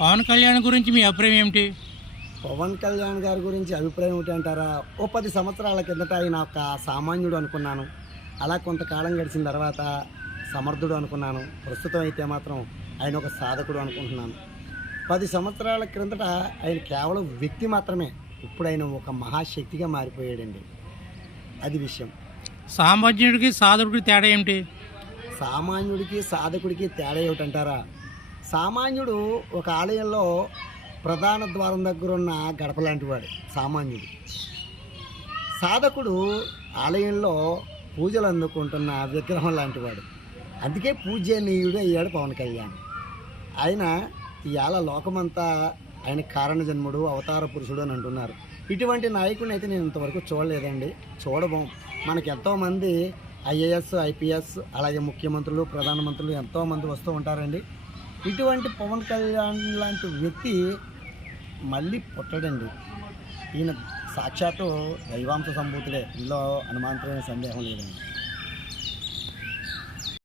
పవన్ కళ్యాణ్ గురించి మీ అభిప్రాయం ఏమిటి? పవన్ కళ్యాణ్ గారి గురించి అభిప్రాయం ఏంటంటారా ఓ పది సంవత్సరాల కిందట ఆయన ఒక సామాన్యుడు అనుకున్నాను. అలా కొంతకాలం గడిచిన తర్వాత సమర్థుడు అనుకున్నాను. ప్రస్తుతం అయితే మాత్రం ఆయన ఒక సాధకుడు అనుకుంటున్నాను. పది సంవత్సరాల క్రిందట ఆయన కేవలం వ్యక్తి మాత్రమే. ఇప్పుడు ఆయన ఒక మహాశక్తిగా మారిపోయాడండి. అది విషయం. సామాన్యుడికి సాధకుడికి తేడా ఏమిటి? సామాన్యుడికి సాధకుడికి తేడా ఏమిటంటారా? సామాన్యుడు ఒక ఆలయంలో ప్రధాన ద్వారం దగ్గర ఉన్న గడప లాంటి వాడు సామాన్యుడు. సాధకుడు ఆలయంలో పూజలు అందుకుంటున్న విగ్రహం లాంటి వాడు. అందుకే పూజనీయుడు అయ్యాడు పవన్ కళ్యాణ్. ఆయన ఇవాళ లోకమంతా ఆయన కారణ జన్ముడు అవతార పురుషుడు అని అంటున్నారు. ఇటువంటి నాయకుడిని అయితే నేను ఇంతవరకు చూడలేదండి. చూడబోం. మనకి ఎంతోమంది ఐఏఎస్ ఐపీఎస్ అలాగే ముఖ్యమంత్రులు ప్రధానమంత్రులు ఎంతోమంది వస్తూ ఉంటారండి. ఇటువంటి పవన్ కళ్యాణ్ లాంటి వ్యక్తి మళ్ళీ పుట్టడండి. ఈయన సాక్షాత్తు దైవాంశ సంభూతులే ఇందులో అనుమానమైన సందేహం లేదండి.